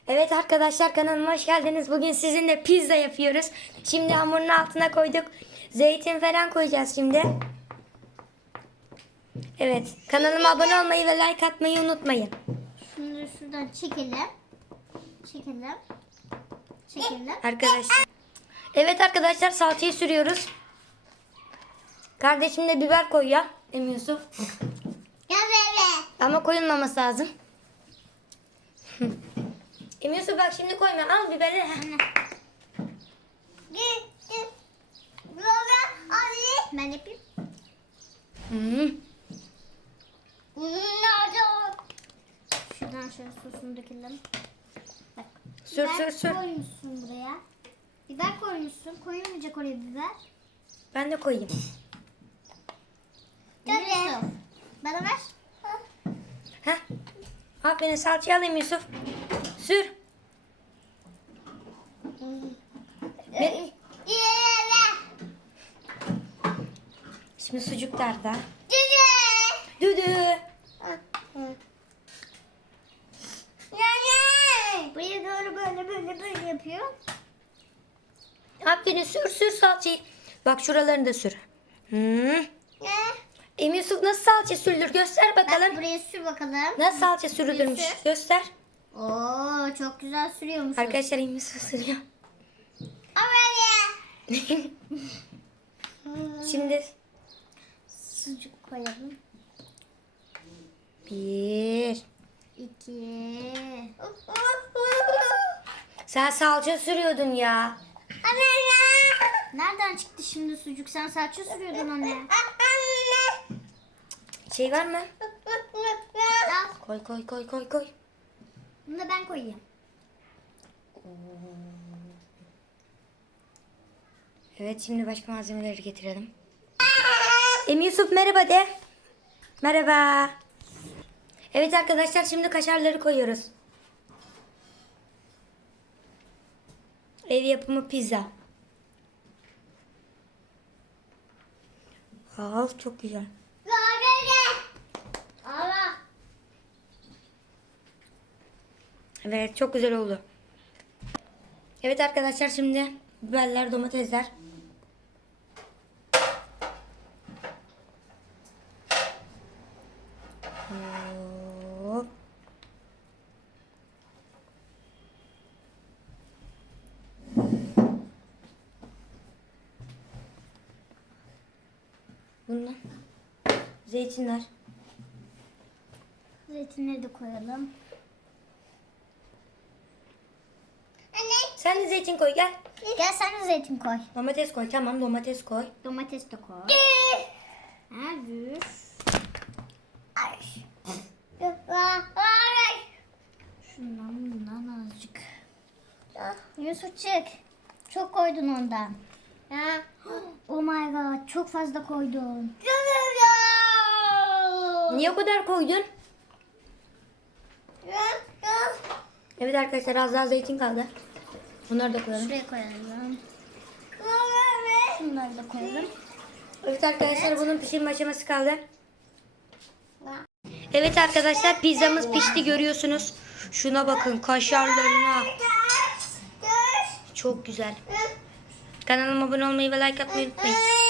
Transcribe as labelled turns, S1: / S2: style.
S1: Evet arkadaşlar, kanalıma hoş geldiniz. Bugün sizinle pizza yapıyoruz. Şimdi hamurun altına koyduk. Zeytin falan koyacağız şimdi. Evet, kanalıma abone olmayı ve like atmayı unutmayın.
S2: Şunu şuradan çekelim. Çekelim.
S1: Arkadaşlar. Evet arkadaşlar, salçayı sürüyoruz. Kardeşim de biber koyuyor. Emiyorsun.
S2: Ya bebe.
S1: Ama koyulmaması lazım. Emiyorsun bak, şimdi koyma. Al biberi.
S2: Git. Baba Ali. Ben yapayım. Şuradan şöyle sosunu dökelim. Bak.
S1: Sür,
S2: Biber
S1: sür.
S2: koymuşsun buraya. Biber koymuşsun. Koyulmayacak oraya biber.
S1: Ben de koyayım.
S2: Yusuf. Bana ver.
S1: Heh. Aferin, salçayı alayım Yusuf. Sür. Ve şimdi sucuklar da. Düdü.
S2: Buraya doğru böyle yapıyor.
S1: Aferin, sür salçayı. Bak şuralarını da sür. Yusuf nasıl salça sürülür? Göster
S2: Bak
S1: bakalım.
S2: buraya sür bakalım.
S1: Nasıl salça sürülürmüş?
S2: Yusuf.
S1: Göster.
S2: Oo çok güzel sürüyormuş.
S1: Arkadaşlar Yusuf sürüyor. Şimdi
S2: Sucuk koyalım.
S1: 1.
S2: 2.
S1: Sen salça sürüyordun ya.
S2: Nereden çıktı şimdi sucuk? Sen salça sürüyordun anne.
S1: Şey var mı?
S2: Al.
S1: Koy.
S2: Bunu da ben koyayım.
S1: Evet, şimdi başka malzemeleri getirelim. Yusuf merhaba de. Merhaba. Evet arkadaşlar, şimdi kaşarları koyuyoruz. Ev yapımı pizza. Çok güzel. Evet, çok güzel oldu. Evet arkadaşlar, şimdi biberler, domatesler. Hop. Bunlar. Zeytinler.
S2: Zeytinleri de koyalım.
S1: Sen de zeytin koy, gel.
S2: Gel sen de zeytin koy.
S1: Domates koy, tamam, domates koy.
S2: Domates de koy. Ha, düz. Bundan azıcık. Yusuf çık. Çok koydun ondan. Oh my god, çok fazla koydun.
S1: Niye o kadar koydun? Evet arkadaşlar, az daha zeytin kaldı. Bunları da koyalım.
S2: Şuraya koyalım. Şunları da koyalım.
S1: Evet arkadaşlar, bunun pişirme aşaması kaldı. Evet arkadaşlar, pizzamız pişti, görüyorsunuz. Şuna bakın, kaşarlarına. Çok güzel. Kanalıma abone olmayı ve like atmayı unutmayın.